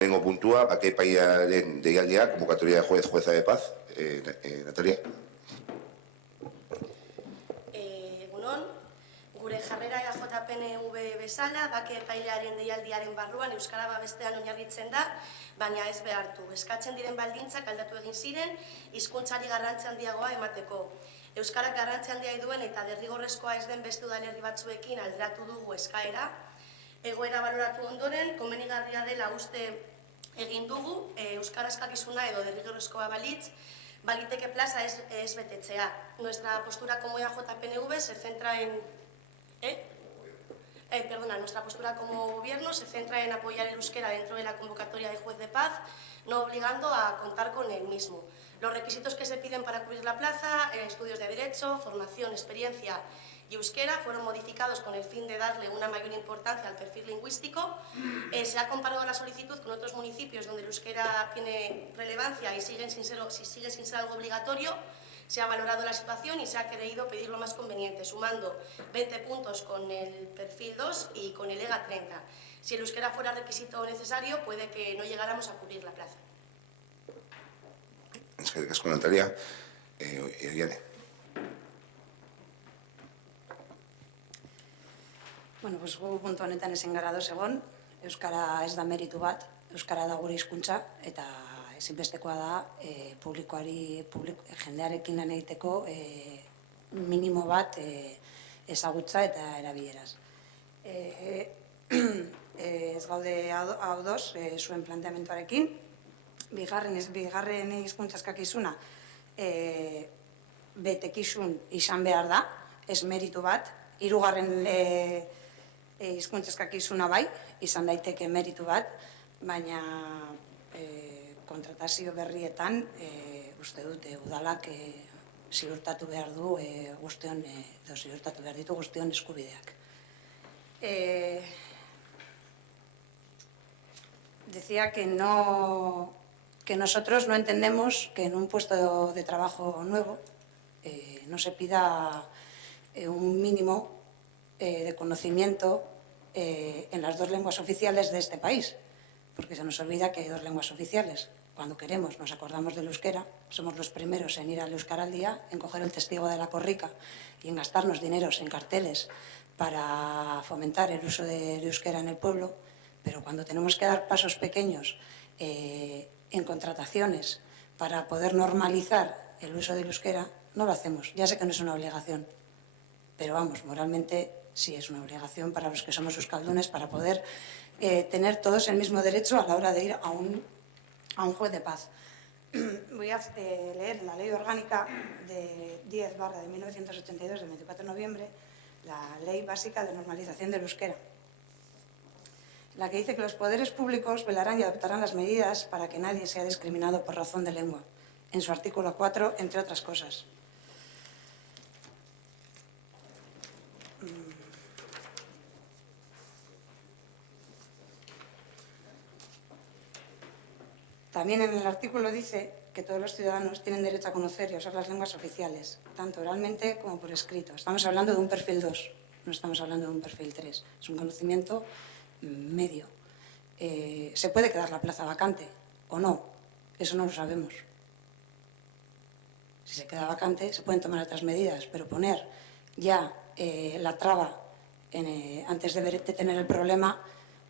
Lehenengo puntua, bake epailearen deialdia, convocatoria de jueza de paz. Natalia. Egunon, gure jarrera EAJPNV bezala, bake epailearen deialdiaren barruan Euskara babestean oinarritzen da, baina ez behartu. Eskatzen diren baldintzak aldatu egin ziren, hizkuntzari garrantzi handiagoa emateko. Euskarak garrantzi handia duen eta derrigorrezkoa ez den beste udalerri batzuekin alderatu dugu eskaera. Egoera baloratu ondoren, komenigarria dela uste egin dugu, Euskara eskakizuna edo derrigorrezkoa balitz, baliteke plaza ez betetzea. Nuestra postura como EAJPNV se centra en... nuestra postura como gobierno se centra en apoyar el euskera dentro de la convocatoria de juez de paz, no obligando a contar con el mismo. Los requisitos que se piden para cubrir la plaza, estudios de derecho, formación, experiencia y euskera, fueron modificados con el fin de darle una mayor importancia al perfil lingüístico. Se ha comparado la solicitud con otros municipios donde el euskera tiene relevancia y sigue sin ser algo obligatorio. Se ha valorado la situación y se ha querido pedir lo más conveniente, sumando 20 puntos con el perfil 2 y con el EGA 30. Si el euskera fuera requisito necesario, puede que no llegáramos a cubrir la plaza. Es que con Natalia. Irene. Bueno, pues gu puntu honetan ezen gara doz egon, euskara ez da meritu bat, euskara da gure hizkuntza eta ezinbestekoa da jendearekin lan egiteko minimo bat ezagutza eta erabileraz. Ez gaude hau doz zuen planteamentuarekin, bigarren hizkuntza eskakizuna betekizun izan behar da, ez meritu bat, hirugarren hizkuntza eskakizuna bai, izan daiteke meritu bat, baina kontratazio berrietan uste dute udalak ziurtatu behar du guztion, edo ziurtatu behar ditu guztion eskubideak. Decía que nosotros no entendemos que en un puesto de trabajo nuevo no se pida un mínimo de conocimiento en las dos lenguas oficiales de este país, porque se nos olvida que hay dos lenguas oficiales. Cuando queremos, nos acordamos del euskera, somos los primeros en ir al Euskara al día, en coger el testigo de la corrica y en gastarnos dineros en carteles para fomentar el uso del euskera en el pueblo, pero cuando tenemos que dar pasos pequeños en contrataciones para poder normalizar el uso del euskera, no lo hacemos. Ya sé que no es una obligación, pero vamos, moralmente sí es una obligación para los que somos euskaldunes para poder tener todos el mismo derecho a la hora de ir a un juez de paz. Voy a leer la Ley Orgánica de 10/1982 del 24 de noviembre, la Ley Básica de Normalización del Euskera, la que dice que los poderes públicos velarán y adoptarán las medidas para que nadie sea discriminado por razón de lengua, en su artículo 4, entre otras cosas. También en el artículo dice que todos los ciudadanos tienen derecho a conocer y a usar las lenguas oficiales, tanto oralmente como por escrito. Estamos hablando de un perfil 2, no estamos hablando de un perfil 3. Es un conocimiento medio. ¿Se puede quedar la plaza vacante o no? Eso no lo sabemos. Si se queda vacante, se pueden tomar otras medidas, pero poner ya la traba antes de tener el problema,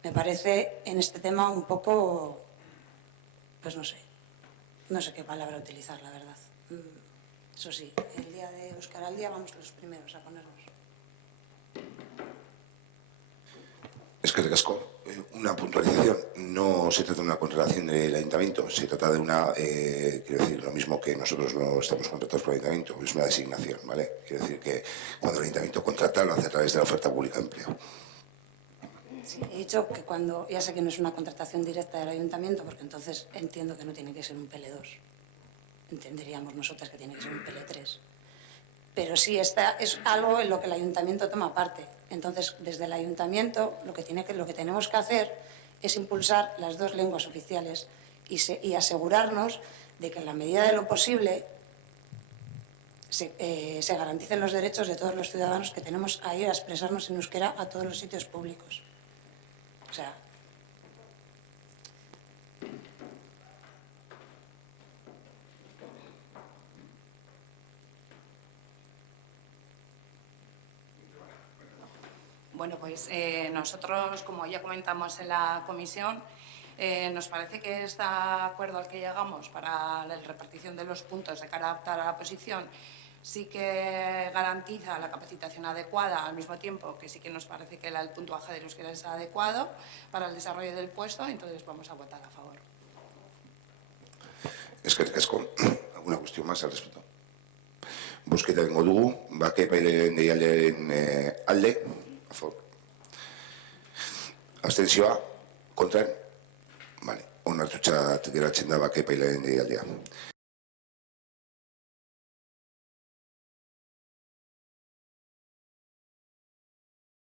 me parece en este tema un poco... Pues no sé qué palabra utilizar, la verdad. Eso sí, el día de Euskara al día vamos los primeros a ponernos. Es que recasco, una puntualización. No se trata de una contratación del ayuntamiento, se trata de una, quiero decir, lo mismo que nosotros no estamos contratados por el ayuntamiento, es una designación, ¿vale? Quiero decir que cuando el ayuntamiento contrata lo hace a través de la oferta pública de empleo. Sí, he dicho que cuando, ya sé que no es una contratación directa del ayuntamiento, porque entonces entiendo que no tiene que ser un PL2. Entenderíamos nosotras que tiene que ser un PL3. Pero sí, esta es algo en lo que el ayuntamiento toma parte. Entonces, desde el ayuntamiento, lo que tenemos que hacer es impulsar las dos lenguas oficiales y asegurarnos de que en la medida de lo posible se garanticen los derechos de todos los ciudadanos que tenemos a ir a expresarnos en euskera a todos los sitios públicos. O sea, Bueno, pues nosotros, como ya comentamos en la comisión, nos parece que este acuerdo al que llegamos para la repartición de los puntos de cara a adaptar a la oposición sí que garantiza la capacitación adecuada, al mismo tiempo que sí que nos parece que el puntuaje del euskera es adecuado para el desarrollo del puesto, entonces vamos a votar a favor. Eskerrik asko. ¿Alguna cuestión más al respecto? Bozketa egingo dugu, bake epailearen deialdiaren alde, a favor. Abstentzioa, kontra? Vale, onartutzat geratzen da bake epailearen deialdia.